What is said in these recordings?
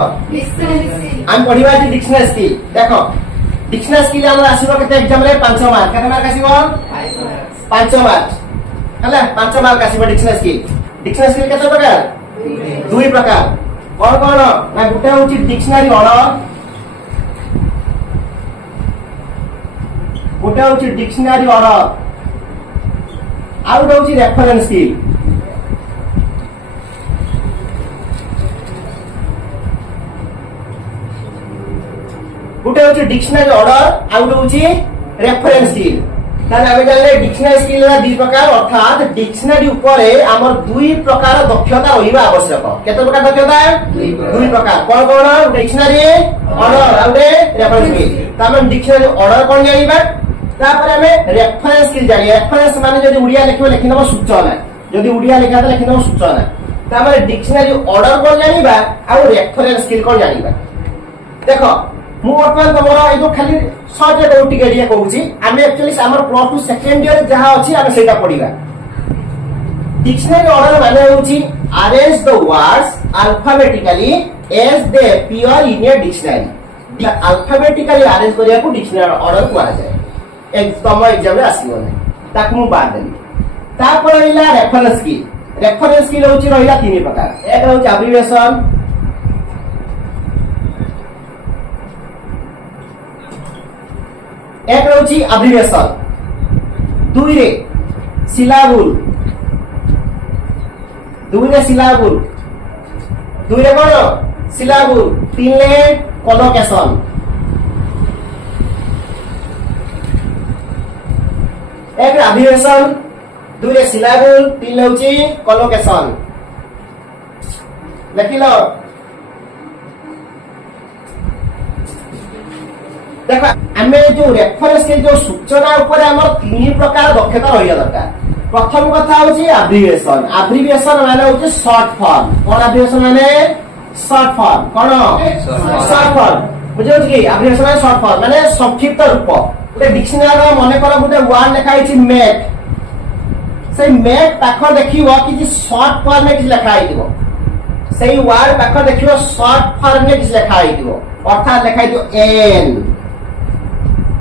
हम पढ़िबा कि dictionary skill देखो डिक्शनरी स्किल हमर आसीबो केते एग्जाम रे 5 मार्क केते मार्क आसीबो 5 मार्क हला 5 मार्क आसीबो डिक्शनरी स्किल केते प्रकार दुई प्रकार कौन कौन ना गुटे होची डिक्शनरी ऑर्डर गुटे होची डिक्शनरी ऑर्डर आउट होची रेफरेंस स्किल गुटे होची डिक्शनरी ऑर्डर आउट होची रेफरेंस स्किल ताने आमे जानले डिक्शनरी स्किल रा दुई प्रकार अर्थात डिक्शनरी ऊपर हमर दुई प्रकार दक्षता होइबा आवश्यक केते प्रकार दक्षता दुई प्रकार कोन कोन dictionary order out reference skill तामे डिक्शनरी ऑर्डर कोन जानिबा तापर हमें रेफरेंस स्किल जानिए रेफरेंस माने जदी उड़िया लिखिबो लिखिनबो सूचना जदी उड़िया लिखा त लिखिनबो सूचना तामे डिक्शनरी ऑर्डर कोन जानिबा आ रेफरेंस स्किल कोन जानिबा देखो मु वर्तमान तमरा ए जो खाली शॉर्ट रे टिके एरिया कहूची आमे एक्चुअली हमर प्लस 2 सेकंड ईयर जहा अछि आमे सेटा पढिबा डिक्शनरी ऑर्डर माने होची arrange the words alphabetically as they appear in a dictionary alphabetically arrange करिया को डिक्शनरी ऑर्डर कुआ जाय एक तम एग्जाम रे आसीबो नै ताकु मु बाद देली तापर रहिला रेफरेंस स्किल होची रहिला तीन प्रकार एक होची एब्रिविएशन एक होची एब्रिविएशन दुई रे सिलाबुल दुई रे कोन सिलाबुल तीन ले कोलोकेशन एक एब्रिविएशन दुई रे सिलाबुल तीन ले होची कोलोकेशन लिखिलो देखो आमे जो रेफरेंस के जो सूचना ऊपर हमर तीन प्रकार दक्षता रहिया दरकार प्रथम कथा होची एब्रिविएशन माने होची शॉर्ट फॉर्म कोन एब्रिविएशन माने शॉर्ट फॉर्म कोन शॉर्ट फॉर्म बुझो कि एब्रिविएशन माने शॉर्ट फॉर्म माने संक्षिप्त रूप गोटे डिक्शनरी रो माने कर गोटे वर्ड लिखा हिची मेक से मेक पाखर देखिबो कि शॉर्ट फॉर्म में कि लिखा हिथिबो सेही वर्ड पाखर देखिबो शॉर्ट फॉर्म में कि लिखा हिथिबो अर्थात लिखा हिथिबो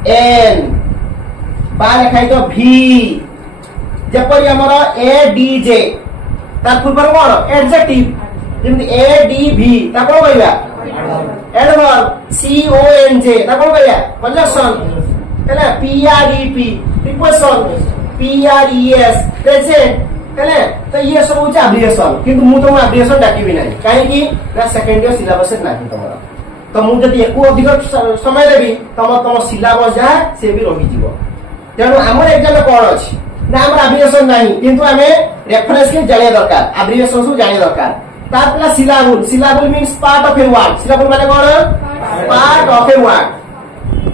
एन बा लिखा तो भी जेपरि हमर एडीजे तार पूर्व कोन एडजेक्टिव जेमि एडीवी ता कोन कहबा एडवर्ब सीओएनजे ता कोन कहबा कंजक्शन हैला पीआरईपी प्रीपोजिशन पीआरईएस प्रेजेंट हैला तो ये सब होचा एब्रिविएशन किंतु मु तो एब्रिविएशन डाकिबि नै काहे कि ना सेकेंड ईयर सिलेबस नाही तमरा तो मु जदी एको अधिक समय देबी तम सिलेबस जा से भी रहि जीवो तेनु हमर एग्जाम कोन अछि ना हमर एब्रिविएशन नाही किंतु हमें रेफरेंस के जानिया दरकार एब्रिविएशन सु जानिया दरकार तापला syllable means part of a word syllable माने कोन part of a word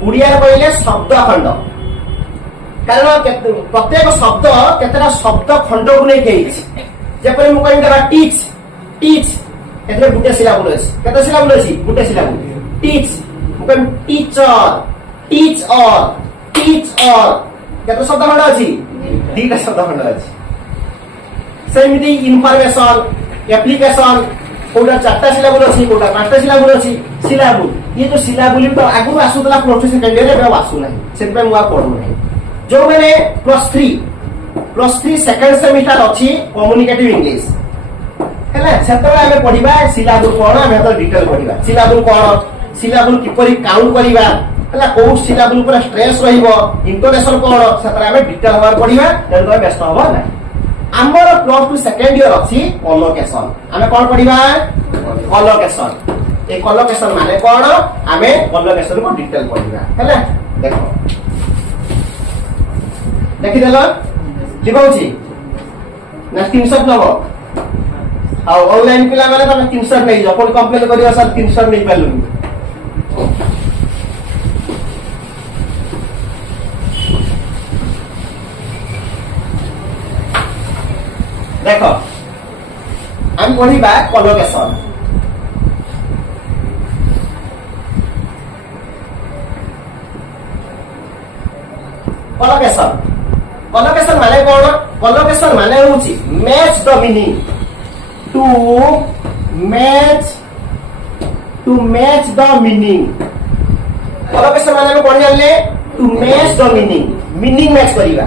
Odia रे कहले शब्द खंड कारण प्रत्येक शब्द केतरा शब्द खंड को नै केछि जेपरि मु कहबा टीच एतरे गुटे सिलाबुल अछि केते सिलाबुल अछि गुटे सिलाबुल टीच मुकन टीच और केते शब्द खंड अछि दीटा शब्द खंड अछि सेमिति इनफॉरमेशन एप्लीकेशन कोडा चारटा सिलाबुल अछि कोडा पांचटा सिलाबुल अछि सिलाबुल ये जो सिलाबुल तो आगु आसुतला प्लस 2 सेकंड ईयर रे आसु नाही सेत पे मुआ पढु नाही जो माने प्लस 3 सेकंड सेमिस्टर अछि कम्युनिकेटिव इंग्लिश हैला सेतबे हमें पढिबा सिलाबुल कोन हमें तो डिटेल पढिबा सिलाबुल किपरि काउंट करिबा हैला को सिलाबुल पर स्ट्रेस रहिबो इंटोनेशन कोन सेतरा हमें डिटेल हमार पढिबा तेन तो व्यस्त होबो ना हमर प्लस 2 सेकंड ईयर अछि कोलोकेशन हमें कोन पढिबा कोलोकेशन ए कोलोकेशन माने कोन हमें कोलोकेशन को डिटेल पढिबा हैला देखो देखि देलो लिखौछि ना स्क्रीनशॉट लबो आ ऑनलाइन पिला माने तमे स्क्रीनशॉट नै जो कोन कंप्लेन करियो सर स्क्रीनशॉट नै पालुनी देखो हम पढिबा कोलोकेशन कोलोकेशन माने कोन कोलोकेशन माने होची match the meaning to match to match the meaning collocation माने कोन जानले to match the meaning match करिवा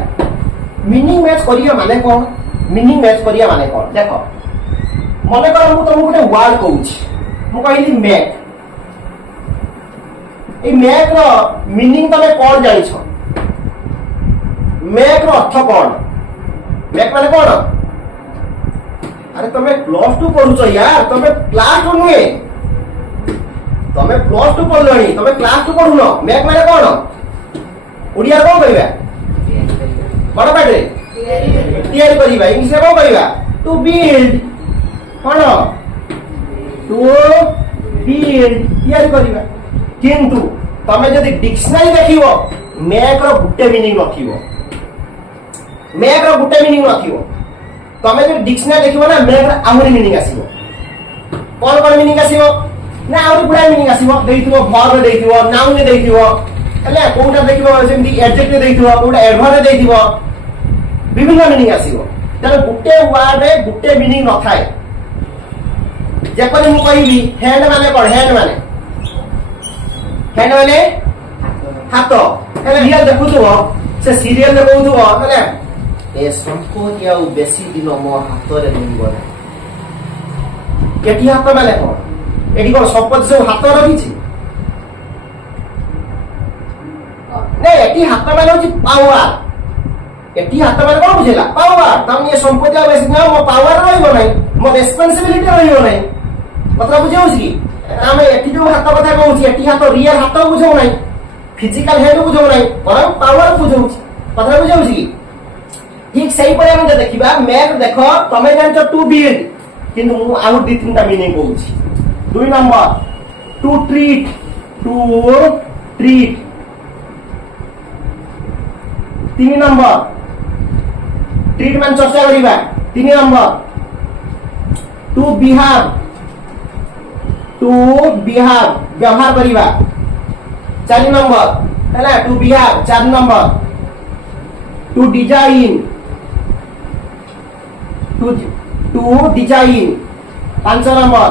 मीनिंग मैच करिया माने कोन मीनिंग मैच करिया माने कोन देखो मने कर मु तुमको गोटे वर्ड कहूची मु कहली मैक ए मैक रो मीनिंग तमे कोन जानि छ मैक रो अर्थ कोन मैक माने कोन अरे तमे प्लस 2 पढुछ यार तमे क्लास 2 नुए तमे प्लस 2 पढलणी तमे क्लास 2 पढुनो मैक माने कोन ओडिया कोन कहबा बड़ पाटे तैयारी करिबा इंग्लिश में कोन कहबा टू बिल्ड कोन टू बिल्ड तैयारी करिबा किंतु तमे जदी डिक्शनरी देखिवो मैक रो गुटे मीनिंग रखिवो मैक रो गुटे मीनिंग रखिवो तमे जो डिक्शनरी देखिबो ना मैक आहुरी मीनिंग आसीबो कोन मीनिंग आसीबो ना आहुरी गुडा मीनिंग आसीबो देइथिबो वर्ब देइथिबो नाउन देइथिबो हले कोनटा देखिबो जेमि एडजेक्टिव देइथिबो कोनटा एडवर्ब देइथिबो विभिन्न मीनिंग आसीबो तने गुटे वर्ड रे गुटे मीनिंग न थाए जेपरि मु कहिबी हैंड माने कोन हैंड माने हाथ हले रियल देखुथुबो से सीरियल देखुथुबो हले ए संपत्ति आउ बेसी दिन मो हाथ रे नंबर केटी हाथ माने कोन एडी कोन संपत्ति से हाथ रखिछि ने एटी हाथ माने होछि पावर एटी हाथ माने कोन बुझिला पावर तम ये संपत्ति आउ बेसी दिन मो पावर रहइबो नै मो रिस्पांसिबिलिटी रहइबो नै मतलब बुझौ छी आमे एटी जो हाथ कथा कहू छी एटी हाथ रियल हाथ बुझौ नै फिजिकल हेड बुझौ नै पर पावर बुझौ छी मतलब बुझौ छी ठीक सही पर हम देखिबा मैक देखो तमे जानछो टू बिल्ड किंतु मु आउ दी तीनटा मीनिंग कहू छी दुई नंबर टू ट्रीट तीन नंबर ट्रीट मान चर्चा करिबा तीन नंबर टू बिहाव व्यवहार करिबा चार नंबर हैला टू बिहाव चार नंबर टू डिजाइन पांच number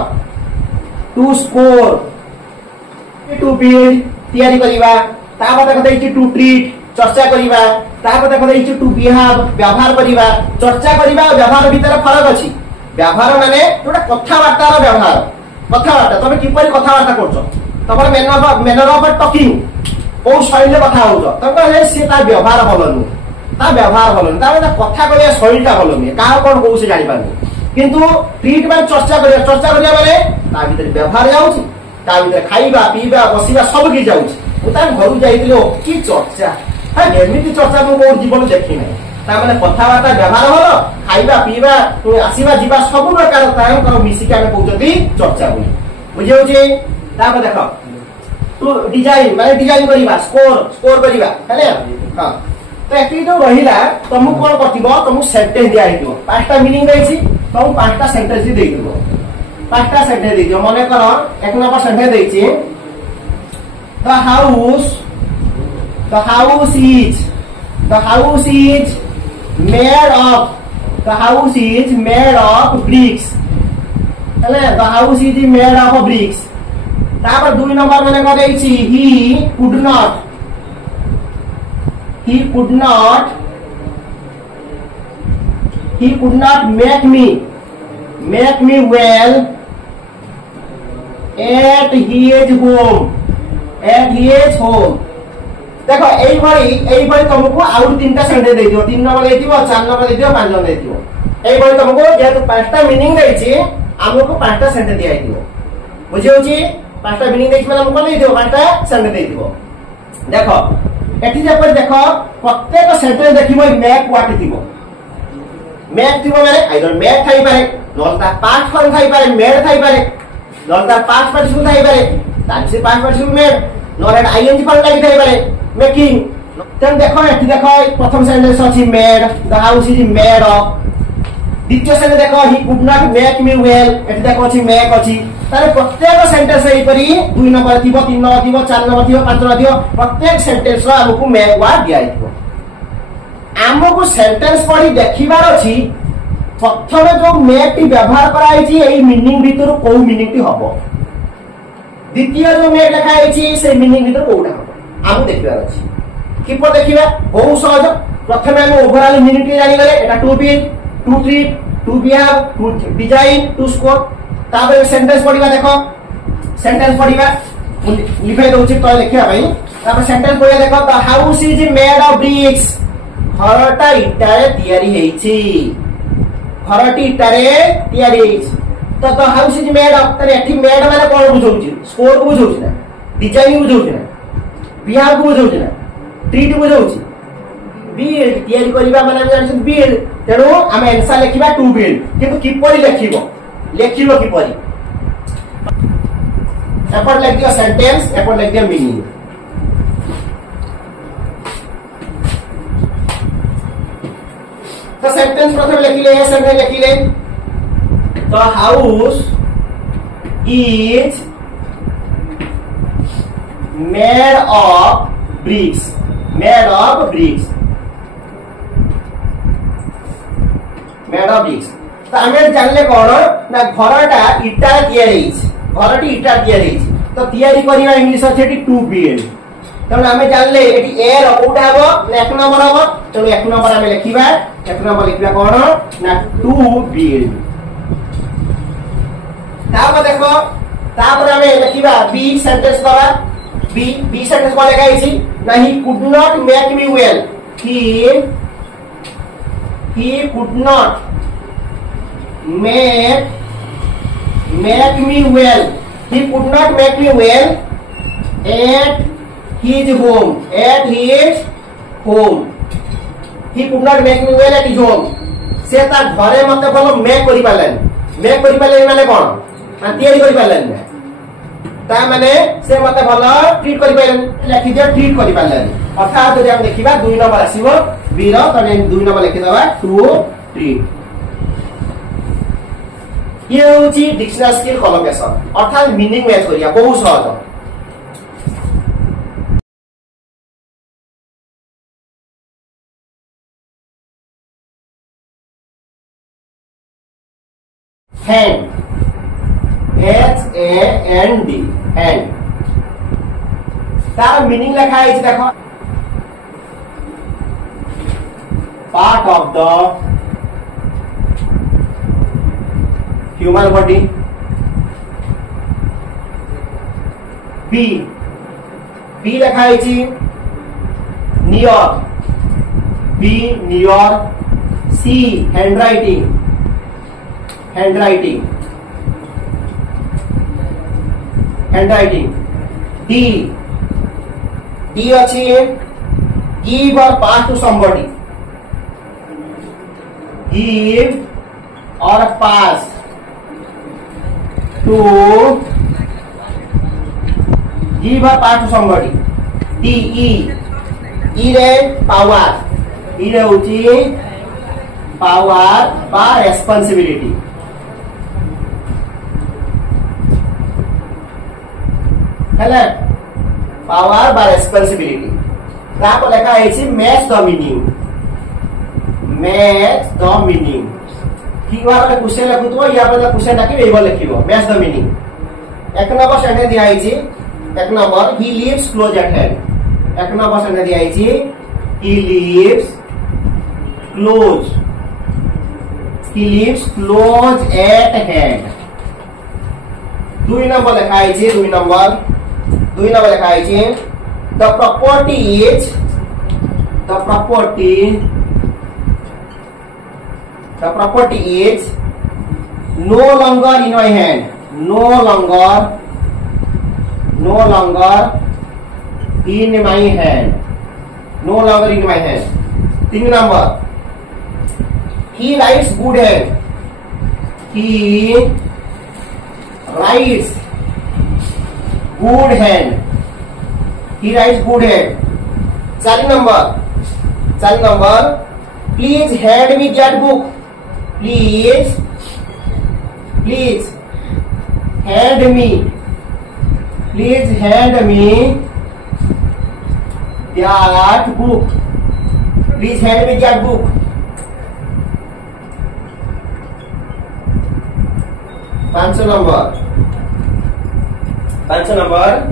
to score to build तैयारी करिबा तापर देखा दैछि टू ट्रीट चर्चा करिबा तापर देखा दैछि टू बिहाव व्यवहार करिबा चर्चा करिबा व्यवहार भीतर फरक अछि व्यवहार माने जोटा कथावार्ता रो व्यवहार कथावार्ता तमे किपरि कथावार्ता करछो तमर मैनर ऑफ टॉकिंग ओ शैली कथा होतो तमे हे से ता व्यवहार भलनु ता व्यवहार भलनु ता कथा करिया शैलीटा भलनु का कोन कहू से जानि पानु किंतु ट्रीट में चर्चा करिया माने ता भीतर व्यवहार जाउछि ता भीतर खाइबा पीबा बसिबा सब की जाउछि उता घर जाइतिलो की चर्चा हा एमिति चर्चा मु को जीवन देखि नै ता माने कथावार्ता व्यवहार हलो खाइबा पीबा तू आसीबा जीवा सब प्रकार तांकर मिसिका में कहउछथि चर्चा होई बुझियो छी ता देखो तू डिजाइन माने डिजाइन करिबा स्कोर करिबा हैले हां तो एति जो रहिला तुम कोन करथिबो तुम सेंटेंस दिया हितो पांचटा मीनिंग दैछि तुम पांचटा सेंटेंस दे दिबो पांचटा सेंटेंस दे दियो माने करो एक नंबर सेंटेंस दैछि the house is made of bricks हैले the house is made of bricks तापर दुई नंबर माने को दैछि he could not make me well at his home देखो एई भरी तुमको आउट तीनटा सेंटेंस दे दियो तीन नंबर दे दियो चार नंबर दे दियो पांच नंबर दे दियो एई भरी तुमको जेतु पांचटा मीनिंग दैछि हमको पांचटा सेंटेंस दिया दियो बुझियो छी पांचटा मीनिंग दैछि माने हमको दे दियो पांचटा सेंटेंस दे दियो देखो एठी जेपर देखो प्रत्येक सेंटेंस देखिबो मैक वाट दिबो मैक दिबो माने आइदर मैक थाई पारे नलता पास्ट फॉर्म थाई पारे मेड थाई पारे नलता पास्ट पार्टिसिपल थाई पारे ताछि पास्ट पार्टिसिपल मेड नलता आईएनजी फॉर्म थाई पारे मेकिंग तन देखो एठी देखो प्रथम सेंटेंस अछि made the house is made of द्वितीय सेंटेंस देखो he could not make me well एठी देखो अछि मेक अछि तारे प्रत्येक सेंटेंस एई परी दुई नंबर थिबो तीन नंबर थिबो चार नंबर थिबो पांच नंबर थिबो प्रत्येक सेंटेंस रो हमकु मेक वर्ड दिया हितो हमकु सेंटेंस पढी देखिबार अछि प्रथमे जो मेक टी व्यवहार कराई छी एई मीनिंग भीतर को मीनिंग टी हबो द्वितीय जो मेड लिखा है से मीनिंग भीतर कोटा हम आम देखिबार अछि किपर देखिबा बहुत सहज प्रथमे हम ओवरऑल मीनिंग के जानि गले एटा to build to treat to behave to design to score तापर सेंटेंस पढिबा देखो सेंटेंस पढिबा लिखै दउछि तो लिखिबा भाई तापर सेंटेंस पढिबा देखो the house is made of bricks घरटा इटारे तयारी हेछि घरटी इटारे तयारी हेछि तो the house is made of तने एठी मेड माने कोन बुझौछि स्कोर को बुझौछि ना डिजाइन बुझौछि ना बिहेव को बुझौछि ना ट्रीट बुझौछि बिल्ड तयारी करिबा माने हम जानि बिल्ड तेरो हम आंसर लिखिबा टू बिल्ड किंतु किपरि लिखिबो किपरि एपर लिख दियो सेंटेंस एपर लिख दियो मीनिंग तो सेंटेंस प्रथम लिखिले सेंटेंस लिखिले the house is made of bricks made of bricks तो हमें जानले कौन ना घरटा इटा तयारी घरटी इटा तयारी तो तयारी करबा इंग्लिश अछि टू बिल्ड तब हमें जानले एटी ए रो कोटा हबो ना एक नंबर हबो तो एक नंबर हमें लिखिबा एक नंबर लिखिबा कौन ना टू बिल्ड तापर देखो तापर हमें लिखिबा बी सेंटेंस करा बी सेंटेंस को लिखा है ना ही could not make me well he could not make me well he could not make me well at his home he could not make me well at his home से ता घरे मते भलो make करि पालन माने कोन तयारी करि पालन ता माने से मते भलो ट्रीट करि पालन लिखि दियो ट्रीट करि पालन अर्थात जदि हम देखिबा 2 नंबर आसीबो बी रो तने 2 नंबर लिखि दबा टू ट्रीट ये होची डिक्शनरी स्किल कोलोकेशन अर्थात मीनिंग मैच करिया बहुत सहज hand HAND hand तार मीनिंग लिखा है देखो part of the human body B लिखा है near B near C handwriting D अछि give or pass to somebody give or pass to somebody E रे पावर होची पावर बा रेस्पॉन्सिबिलिटी हेले पावर बा रेस्पॉन्सिबिलिटी तापर लिखा है मैच द मीनिंग ठीक वाला क्वेश्चन लिखुतो या पर क्वेश्चन लाके एबो लिखिबो मैच द मीनिंग एक नंबर सेंटेंस दिया है एक number he lives close at hand एक नंबर सेंटेंस दिया है he lives close at hand 2 number लिखा है 2 नंबर लिखा है the property is no longer in my hand no longer in my hand 3 number he writes good hand he writes good hand 4 number please hand me that book please hand me that book 5 number 5 number,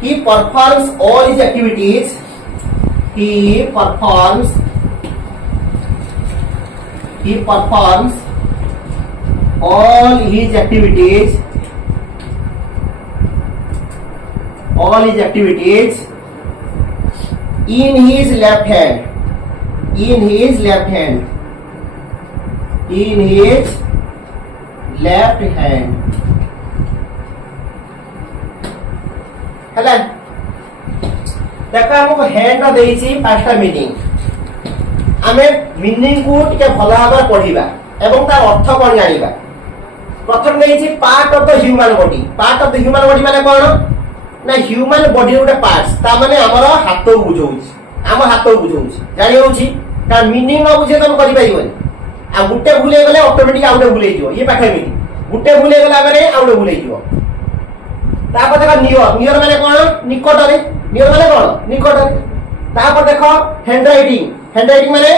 he performs all his activities. He performs all his activities in his left hand. ହେଲା देखो हमको hand देइछि पांचटा meaning आमे meaning को टिके भला भाबे पढिबा एवं तार अर्थ कोन जानिबा प्रथम देइछि part of the human body माने कोन ना ह्यूमन बॉडी उडे पार्ट्स ता माने हमर हाथ बुझौछि जानि होछि ता मीनिंग न बुझे तम करि पाइबोनी आ गुटे भूले गेले ऑटोमेटिक आउटे भूले जिवो ये पाखे मीनिंग गुटे भूले गेला माने आउटे भूले जिवो तापर देखो नियर माने कोन निकट रे नियर माने कोन निकट रे तापर देखो हैंडराइटिंग माने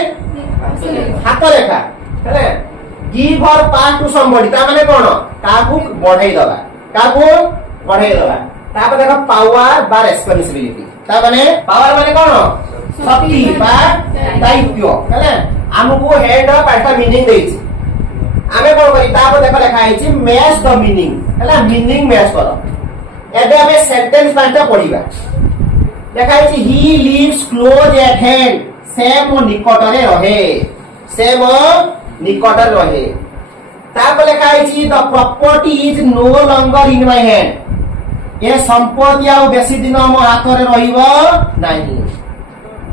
हाथ लेखा हेले गिव और पास टू समबडी ता माने कोन काकू बढ़ाई दबा तापर देखो पावर बा रेस्पोंसिबिलिटी ता माने पावर माने कोन शक्ति बा दायित्व हेले हमको हेड पांचटा मीनिंग देछि आमे कोन करी तापर देखो लेखा आइछि मैच द मीनिंग हेला मीनिंग मैच करो एबे हमें सेंटेंस पांचटा पढिबा देखा है he lives close at hand से मो निकटरे रहे तापर लिखा है the property is no longer in my hand ये संपत्ति आ बेसी दिन मो हाथ रे रहिबो नाही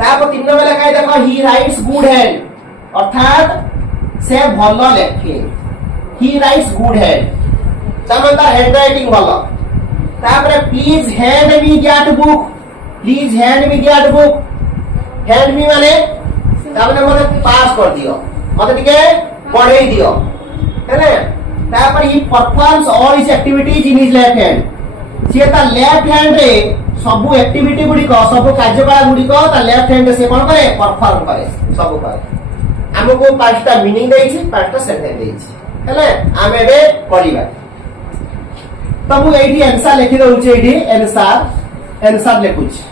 तापर 3 नंबर लिखा है देखो ही राइट्स गुड हैंड अर्थात से भलो लेखे ही राइट्स गुड हैंड तमंता हैंडराइटिंग भलो तापर please hand me that book hand me माने तापर मने पास कर दियो मते टिके पढाई दियो हेले तापर he performs all his activities in his left hand से ता लेफ्ट हैंड रे सब एक्टिविटी गुडी को सब कार्यकलाप गुडी को ता लेफ्ट हैंड से कोन करे परफॉर्म करे सब करे हमको पांचटा मीनिंग देछि पांचटा सेंटेंस देछि हेले आमे बे पढिबा तब एठी आंसर लिखि दउछि एठी आंसर लिखुछि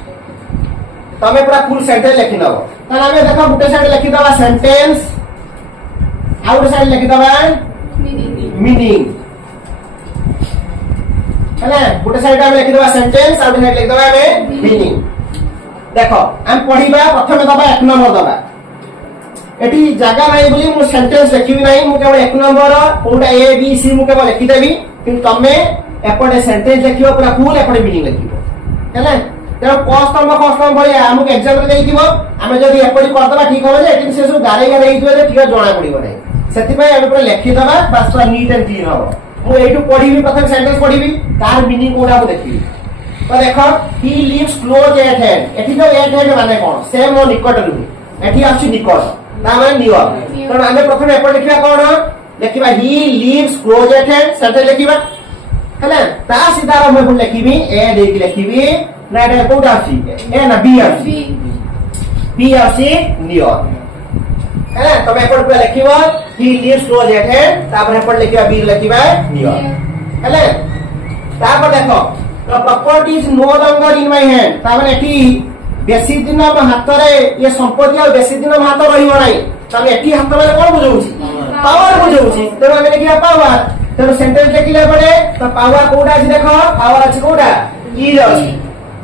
तमे पूरा फुल सेंटेंस लिखि नबो तने हमें देखो गुटे साइड लिखि दबा सेंटेंस आउट साइड लिखि दबा मीनिंग हेले गुटे साइड हम लिखि दबा सेंटेंस आउट साइड लिखि दबा हमें मीनिंग देखो हम पढिबा प्रथमे दबा 1 नंबर दबा एठी जगह नाही बोली मु सेंटेंस लिखिबी नाही मु केवल 1 नंबर कोडा ए बी सी मु केवल लिखि देबी किंतु तमे एपटे सेंटेंस लिखिबो पूरा फुल एपटे मीनिंग लिखिबो हेले तेरो कस्टम भलिया हमको एग्जाम रे देइथिबो हमें जदी एपडी करदबा ठीक हो जे एटिन से सब गारे देइथिबो जे ठीक जणा पडिबो नै सेति भाई हम पूरा लिखि दबा बस पूरा नीट एंड क्लीन हो मु एटु पढिबी प्रथम सेंटेंस पढिबी तार मीनिंग कोडा को देखिबी तो देखो he lives close at hand एठी जो एट हैंड माने कोन से मो निकट रु एठी आछि निकट ता माने नियर तो हमें प्रथम एपड लिखिबा कोन लिखिबा he lives close at hand सेटे लिखिबा हला ता सीधा हम लिखिबी ए देख लिखिबी ना एटा कोडा अछि ए ना बी अछि नियर है तमे एपड पूरा लिखिबो he lives close at hand तापर एपड लिखिबा बी लिखिबा नियर हेले तापर देखो the property is no longer in my hand तापर एठी बेसी दिन हम हाथ रे ये संपत्ति आ बेसी दिन हम हाथ रहिबो नै तमे एठी हाथ माने कोन बुझौछि पावर बुझौछि तेरो हम लिखिबा पावर तेरो सेंटेंस लिखिले पड़े तो पावर कोडा अछि देखो पावर अछि कोडा ई अछि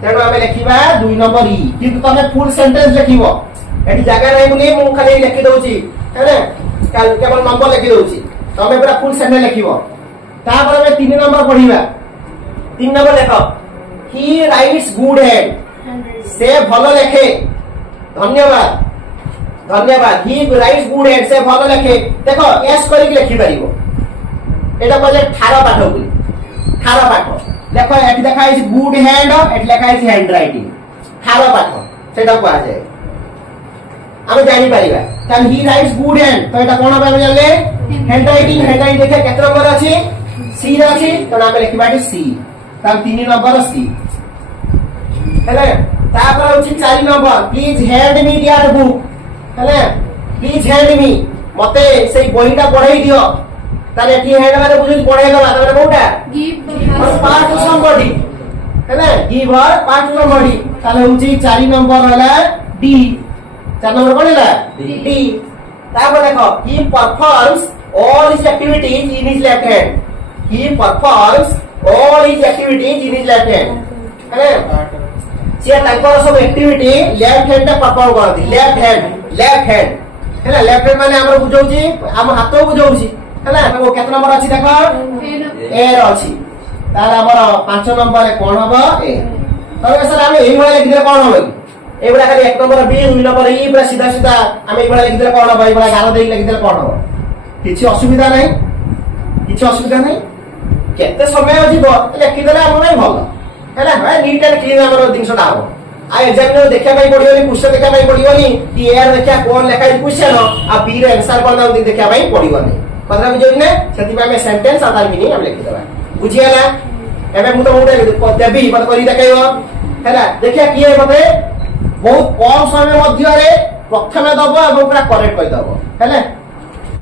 तेरो हम लिखिबा 2 नंबर ई किंतु तमे फुल सेंटेंस लिखिबो एठी जगह नै मुनी मु खाली लिखि दउछि हेले केवल नंबर लिखि दउछि तमे पूरा फुल सेंटेंस लिखिबो तापर हम 3 नंबर पढिबा 3 नंबर देखो ही राइट्स गुड हैंड से भलो लिखे धन्यवाद ही राइट्स गुड हैंड से भलो लिखे देखो एस करी लिखि परिबो एटा कहले ठार पाठ बोली ठार पाठ देखो एठी देखा है गुड हैंड एठी लिखा है हैंड राइटिंग ठार पाठ सेटा को आ जाए हम जानि परिबा तन ही राइट्स गुड हैंड तो एटा कोन भाबे जानले हैंड राइटिंग देखे केते नंबर अछि सी अछि तो हम लिखबाटी सी तन 3 नंबर सी हेले तापर होछि 4 number please hand me that book हेले प्लीज हैंड मी मते सेई बहिटा पढाई दियो ताले एठी हैंड माने बुझि पढाई दबा ताले कोटा part to somebody हैला give her part to somebody ताले होची 4 नंबर हला D 4 नंबर कोन हला D तापर देखो he performs all his activities in his left hand he performs all his activities in his left hand हैला से ताकर सब एक्टिविटी लेफ्ट हैंड पे परफॉर्म करती लेफ्ट हैंड हैला लेफ्ट हैंड माने हमर बुझौची हम हाथ बुझौची हैला वो केतना नंबर अछि देखो ए र अछि तार हमर 5 नंबर कोन हबो ए तो सर हम एई वाला लिख दे कोन हबो ए वाला खाली 1 नंबर बी 2 नंबर ई पूरा सीधा सीधा हम एई वाला लिख दे कोन हबो एई वाला गारो देई लिख दे कोन हबो किछि असुविधा नै केते समय अछि लिखि देले हम नै भलो हैला भाई नीट एंड क्लीन हमर दिनसटा हबो आ एग्जाम में देखा भाई पड़ियोनी क्वेश्चन देखा भाई पड़ियोनी कि एआर देखा कोन लेखा क्वेश्चन आ बी रे आंसर कोन दाउ देखा भाई पड़ियोनी कतरा बुझोनी ने सेति में सेंटेंस आ तार मीनिंग हम लिखि देबा बुझियाला एबे मु तो मोटे देबी मत करी देखाइयो हैला देखिया किए मते बहुत कम समय मध्य रे प्रथमे दबो एवं पूरा करेक्ट कहि दबो हैला